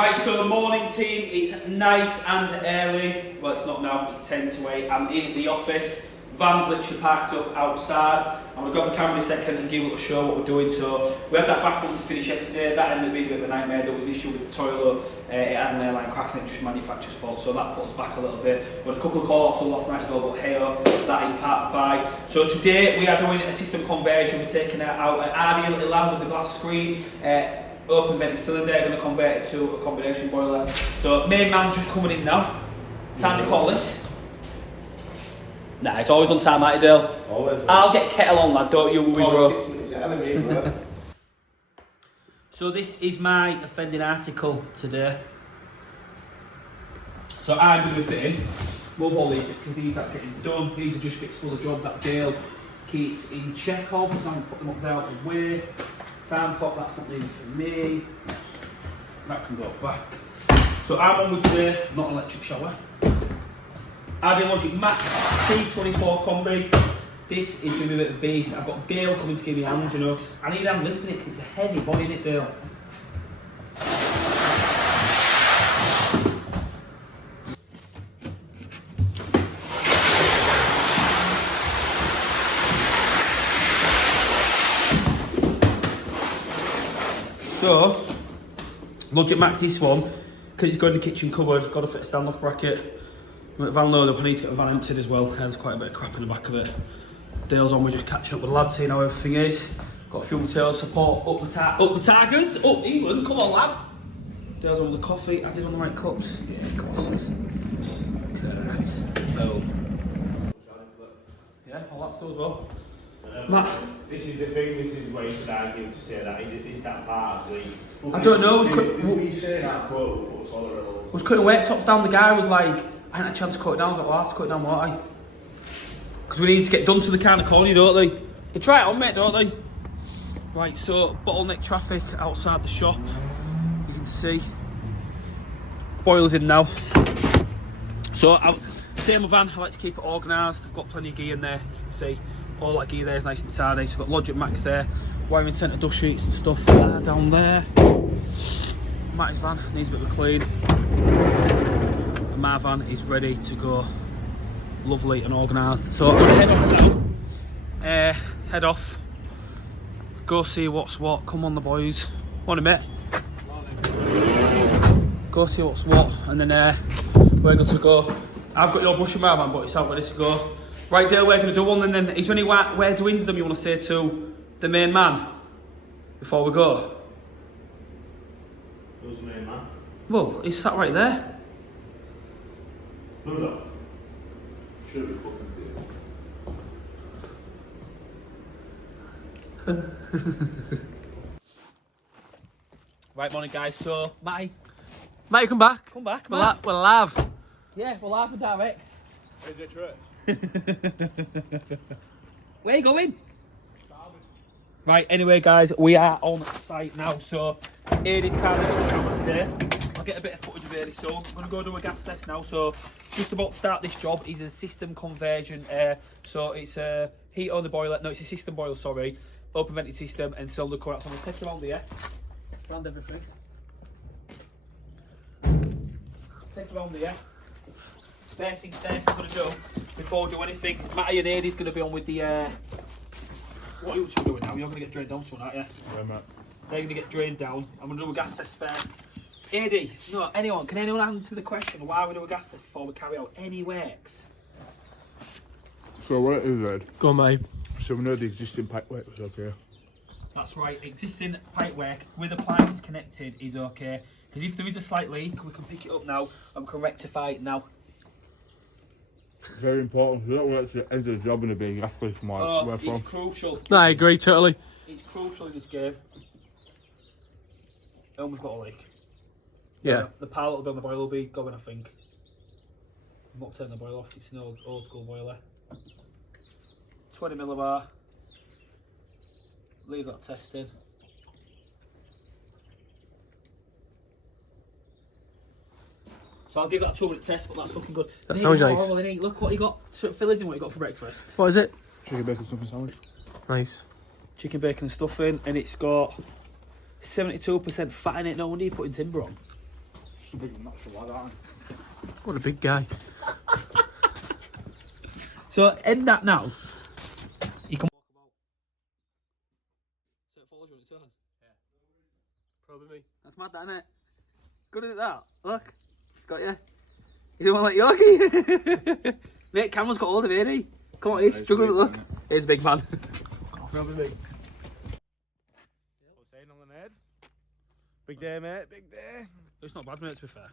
Right, so morning team, it's nice and early. Well, it's not now, it's 10 to 8. I'm in the office. Van's literally parked up outside. I'm going to grab the camera in a second and give a little show what we're doing. So we had that bathroom to finish yesterday. That ended up being a bit of a nightmare. There was an issue with the toilet. It had an airline crack and it just manufacturer's fault. So that put us back a little bit. We had a couple of call-outs last night as well, but hey, that is part by. So today we are doing a system conversion. We're taking out an ideal little lamp with the glass screen. Open vented cylinder, going to convert it to a combination boiler. So main man's just coming in now. Time to call this. Nah, it's always on time, mate, Dale. Always. I'll get kettle on, lad, don't you worry, bro. 6 minutes ahead of me, bro. So this is my offending article today. So I'm going to be fitting mobile all because these are getting done. These are just bits full of job that Dale keeps in check of. So I'm going to put them up there out of the way. Time clock, that's not needed for me. That can go back. So I'm on with today, not an electric shower. Logic Max C24 combi. This is going to be a bit of a beast. I've got Dale coming to give me a hand, you know, 'cause I need a hand lifting it because it's a heavy body, isn't it, Dale? So, Logic Max this one, because it's going in the kitchen cupboard, got to fit a standoff bracket. Van load up, I need to get the van emptied as well. There's quite a bit of crap in the back of it. Dale's on, we're just catching up with the lads, seeing how everything is. Got a few materials support, up the Tigers, up England, come on lad. Dale's on with the coffee, has it on the right cups? Yeah, of course it is. Correct. Boom. Yeah, all that stuff as well. Matt. This is the thing, this is where you should argue to say that. Is that part of the... I don't know. Did we say that quote? Was cutting worktops down, the guy was like, I hadn't had a chance to cut it down. I was like, well, I have to cut it down, won't I? Because we need to get done to the kind of corner, don't they? They try it on, mate, don't they? Right, so bottleneck traffic outside the shop. You can see. Boiler's in now. So, same with van, I like to keep it organised. I've got plenty of gear in there, you can see. All that gear there is nice and tidy. So, I've got Logic Max there. Wiring centre dust sheets and stuff down there. Matty's van needs a bit of a clean. My van is ready to go, lovely and organised. So I'm going to head off now, head off, go see what's what. Come on the boys, morning mate. Go see what's what and then we're good to go. I've got your brush in my van but it's out ready to go. Right Dale, we're going to do one and then is there any where to wisdom you want to say to the main man before we go? Who's the main man? Well, he's sat right there. No. Should be fucking deal. Right, morning guys, so Matty, Come back. come back, We're Matt. live. Yeah, we're live and direct. Is it church? Where are you going? Right, anyway guys, we are on site now, so Aidy's car today. I'll get a bit of footage of Aidy soon. I'm going to go do a gas test now, so just about to start this job is a system conversion. So it's a heat on the boiler, no it's a system boiler, sorry. Open vented system and cylinder core. So I'm going to take it around here, around everything. Take it around here. First things first I'm going to do, before we do anything, Matty and Aidy's going to be on with the... what are you doing now? You're going to get drained down soon, aren't you? Yeah, mate. They're going to get drained down. I'm going to do a gas test first. Aidy, no, can anyone answer the question why we do a gas test before we carry out any works? So what it is, Ed? Go on, mate. So we know the existing pipework was okay. That's right, existing pipework with appliances connected is okay. Because if there is a slight leak, we can pick it up now and we can rectify it now. Very important. We don't work to the end of the job in a big gas place from where It's from. crucial. No, I agree totally. It's crucial in this game. And we've got a leak. Yeah. The power will be on the boiler will be going, I think. I'm not turning the boiler off, it's an old school boiler. 20 millibar. Leave that testing. So I'll give that a 2-minute test, but that's looking good. That sounds nice. Horrible, innit? Look what you got. Phillies in what you got for breakfast. What is it? Chicken bacon stuffing sandwich. Nice. Chicken bacon and stuffing, and it's got 72% fat in it. No wonder you're putting timber on. Big natural lad, aren't What a big guy. So in that now, you can walk about. So it follows you on its own. Yeah. Probably me. That's mad, that, isn't it? Good at that. Look, it's got you. You don't want to let Yorkie. Mate, Cameron's got all of it, eh? Come on, he's struggling to look. He's a big man. Probably me. What's saying on the head? Big day, mate. Big day. It's not bad, mate, to be fair.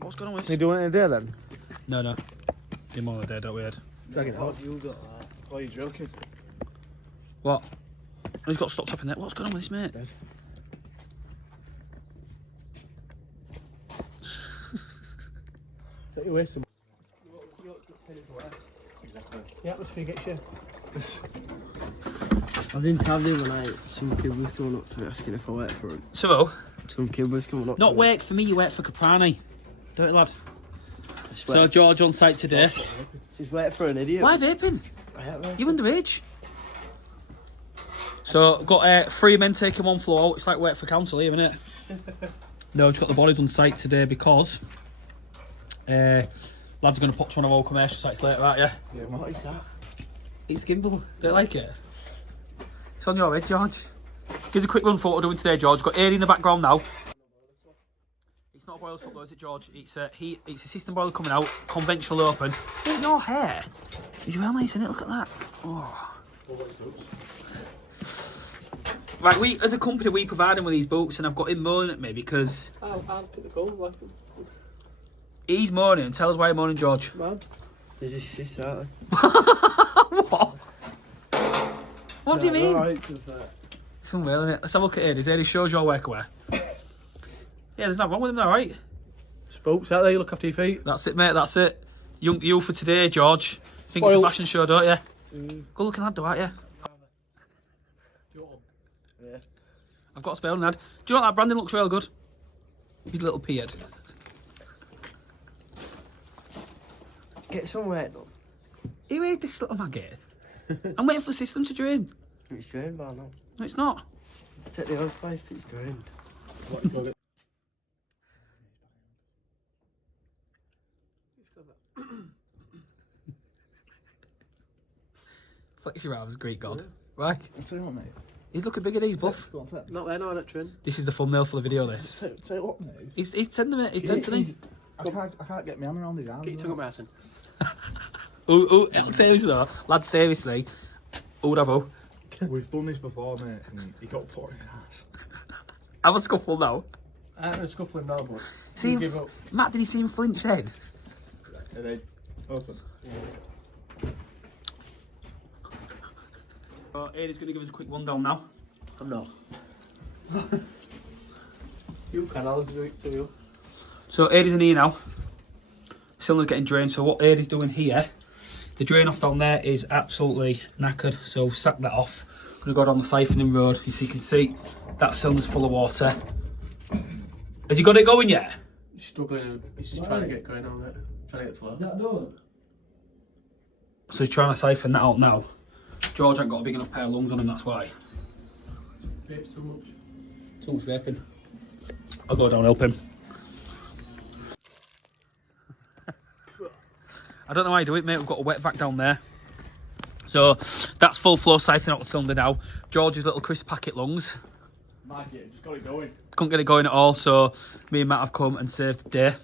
What's going on with You doing it in a day then? No, no. You're more than dead, don't we, Ed? Dragging hot. You got that. Why are you joking? What? He's got stopped up in there. What's going on with this, mate? Dead. Take your waste some. The atmosphere gets you. I was in town the other night, some kid was coming up to me asking if I worked for him. So, Some kid was coming up not to me. work for me, you work for Caprani. Do it, lad. Just So, work- George on site today. Just wait for an idiot. Why vaping? I ain't working. You underage? So, got 3 men taking 1 floor out. It's like work for council here, isn't it? No, just got the bodies on site today because lads are going to put to one of our commercial sites later, aren't you? Yeah, what is that? It's gimbal. Don't you like it? It's on your head, George. Give us a quick run for what we're doing today, George. Got Aid in the background now. It's not a boiler swap though, is it, George? It's a system boiler coming out, conventional open. Look at your hair. It's real nice, isn't it? Look at that. Oh. Right, we as a company we provide him with these boots, and I've got him moaning at me because I'll pick the call, he's moaning. Tell us why you're moaning, George. man. They're just shit, aren't What? What do you they? mean? Alright, to be fair. It's unreal, isn't it? Let's have a look at it. Is there any shows your workwear? Yeah, there's nothing wrong with them, though, right? Spokes out there, you look after your feet. That's it, mate. That's it. You for today, George. Think it's a Spoiled. fashion show, don't you? Good looking lad, though, aren't you? Yeah. I've got a spare one, lad. Do you know what? That branding looks real good. He's a little peared. Get some work done. You made this little maggot. I'm waiting for the system to drain. It's drained by now. No, it's not. Take the hose pipe, it's drained. Flex your arms, great God. Right. Say what, mate? He's looking bigger, he's buff. Go on, tell Not there, no, not train. This is the thumbnail for the video, this. Say what, mate? He's sending it. He's sending it. I can't get my hand around his arm. Get your tongue up, Martin. Oh, seriously though. Lad, seriously. Oh, bravo. We've done this before, mate, and he got put in his ass. Have a scuffle now. I ain't scuffling now, but See you him, give up. Matt, did he see him flinch then? And then, open. So, Aiden's going to give us a quick rundown now. I'm not. You can, I'll do it to you. So, Aiden's in here now. Cylinder's getting drained. So, what Aiden's doing here, the drain off down there is absolutely knackered. So, sack that off. Going to go down the siphoning road. As you can see, that cylinder's full of water. Has he got it going yet? He's struggling, he's just trying to get going on it. Trying to get flow. So, he's trying to siphon that out now. George ain't got a big enough pair of lungs on him, that's why. Vape too much. Too much vaping. I'll go down and help him. I don't know how you do it, mate. We've got a wet vac down there. So that's full flow siphoning out the cylinder now. George's little crisp packet lungs. Mag it, just got it going. Couldn't get it going at all, so me and Matt have come and saved the day.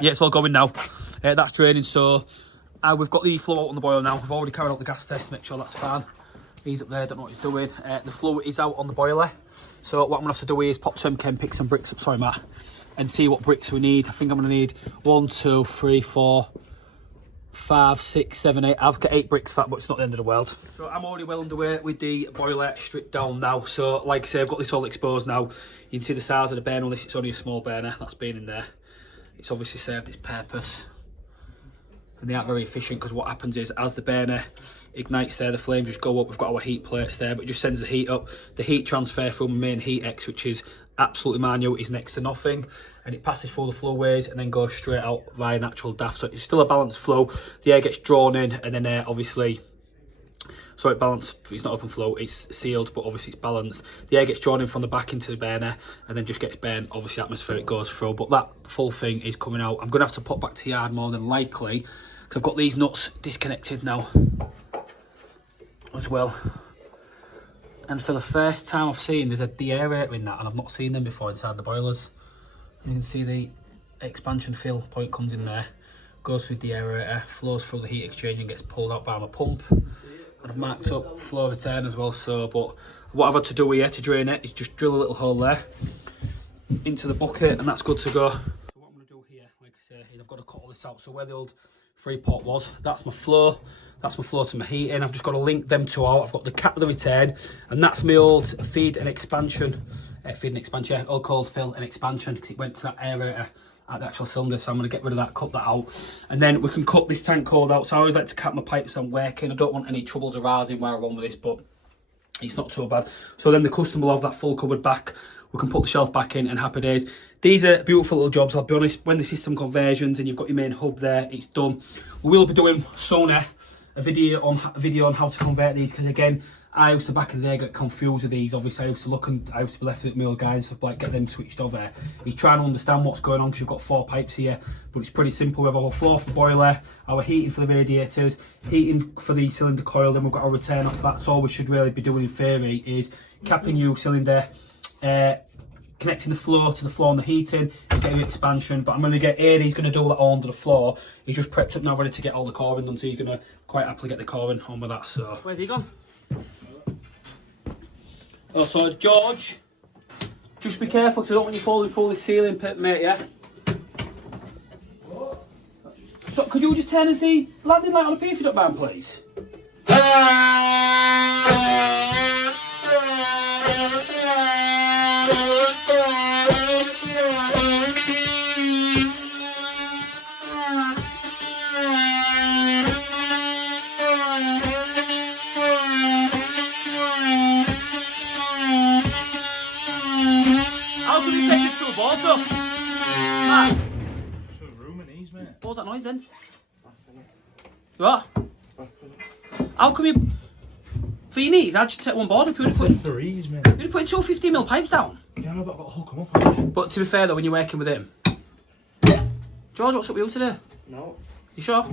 Yeah, it's all going now. That's draining, so we've got the flow out on the boiler now. We've already carried out the gas test to make sure that's fine. He's up there, don't know what he's doing. The flow is out on the boiler. So what I'm going to have to do is pop to MK and pick some bricks up, sorry Matt, and see what bricks we need. I think I'm going to need 1, 2, 3, 4, 5, 6, 7, 8. I've got 8 bricks for that, but it's not the end of the world. So I'm already well underway with the boiler stripped down now. So like I say, I've got this all exposed now. You can see the size of the burner on this. It's only a small burner that's been in there. It's obviously served its purpose. And they aren't very efficient because what happens is as the burner ignites there, the flames just go up. We've got our heat plates there, but it just sends the heat up. The heat transfer from main heat X, which is absolutely manual, is next to nothing, and it passes through the flowways and then goes straight out via natural DAF. So it's still a balanced flow. The air gets drawn in, and then obviously So it balanced, it's not open flow, it's sealed, but obviously it's balanced. The air gets drawn in from the back into the burner and then just gets burned. Obviously atmospheric goes through, but that full thing is coming out. I'm gonna have to pop back to the yard more than likely, because I've got these nuts disconnected now as well. And for the first time I've seen, there's a deaerator in that, and I've not seen them before inside the boilers. You can see the expansion fill point comes in there, goes through the aerator, flows through the heat exchange and gets pulled out by my pump. And I've marked up flow return as well. So, but what I've had to do here to drain it is just drill a little hole there into the bucket, and that's good to go. So what I'm going to do here, like I say, is I've got to cut all this out. So where the old 3-pot was, that's my flow. That's my flow to my heating. I've just got to link them two out. I've got the cap with the return, and that's my old feed and expansion. Old cold fill and expansion, because it went to that aerator at the actual cylinder. So I'm going to get rid of that, cut that out, and then we can cut this tank cord out. So I always like to cap my pipes I'm working. I don't want any troubles arising where I'm on with this, but it's not too bad. So then the customer will have that full cupboard back. We can put the shelf back in, and happy days. These are beautiful little jobs, I'll be honest. When the system conversions and you've got your main hub there, it's done. We will be doing sooner a video on how to convert these, because again, I used to back in the day get confused with these. Obviously I used to look, and I used to be left with my old guy and stuff, like get them switched over. He's trying to understand what's going on, because you've got 4 pipes here, but it's pretty simple. We have our floor for the boiler, our heating for the radiators, heating for the cylinder coil, then we've got our return off that. So all we should really be doing in theory is capping your cylinder, connecting the floor to the floor and the heating, and getting expansion. But I'm going to get Airy's going to do all that all under the floor. He's just prepped up now, ready to get all the coring done, so he's going to quite happily get the coring on with that. So where's he gone? Oh, so George, just be careful, because I don't want you falling through the ceiling pit, mate, yeah? What? So could you just turn and see landing light on a P if you don't mind, please? What was that noise then? What? How come you... For your knees, I'd just take one board up. You'd put 3s, mate. You'd put 2 50mm pipes down. Yeah, no, but I've got to hook them up. Haven't I? But to be fair though, when you're working with him... George, what's up with you today? No. You sure?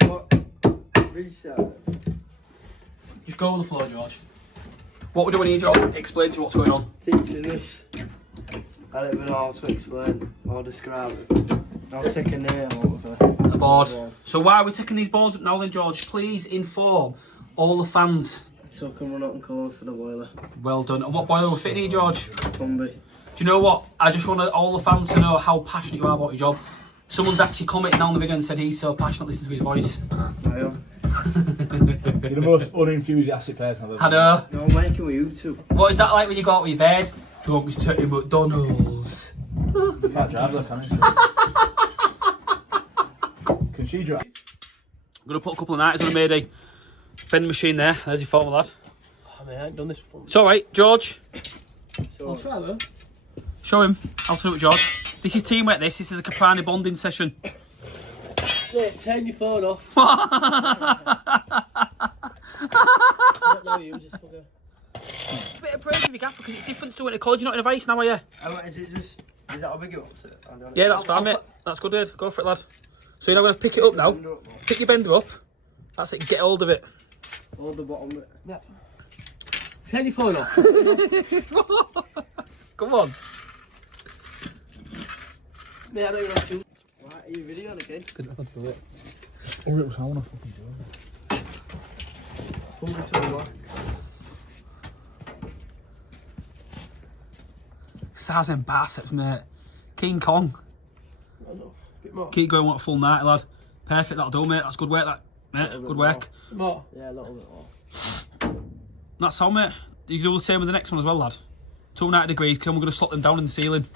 What? Restart. Just go with the flow, George. What we're doing here, George, explain to me what's going on. Teaching this. I don't even know how to explain or describe it. I'll take a name out of A board. So why are we taking these boards up now then, George? Please inform all the fans. So I can run up and close to the boiler. Well done. And what boiler are we fitting here, George? Combi. Do you know what? I just want all the fans to know how passionate you are about your job. Someone's actually commented on the video and said he's so passionate, listen to his voice. I am. You're the most unenthusiastic person I've ever I know. No, I'm making with you two. What is that like when you go out with your bed? Do you want me to take you to McDonald's? You can't drive though, can you? Can she drive? I'm going to put a couple of nights on a Mayday. Vending machine there. There's your former lad. Oh, man, I ain't done this before. It's alright, George. So, I'll try though. Show him how to do it, George. This is teamwork, this is a Caprani bonding session. Yeah, turn your phone off. I don't know you, just fucker. A bit of praise with your gaffer, because it's different to doing it at college. You're not in a vice now, are you? Is it just, is that how big you want it? Yeah, that's fine, mate. That's good, dude. Go for it, lad. So you're now going to pick it up now. Pick your bender up. That's it, get hold of it. Hold the bottom bit. Yeah. Turn your phone off. Come on. Mate, I don't even have to. Why are you videoing again? Didn't have to do it. Or it was how I fucking do it. Pull this over. Size and biceps, mate. King Kong. Not enough. Bit more. Keep going, want a full night, lad. Perfect, that'll do, mate. That's good work, that. Mate, good work. More. Yeah, a little bit more. That's all, mate. You can do the same with the next one as well, lad. 290 degrees, because we're going to slot them down in the ceiling.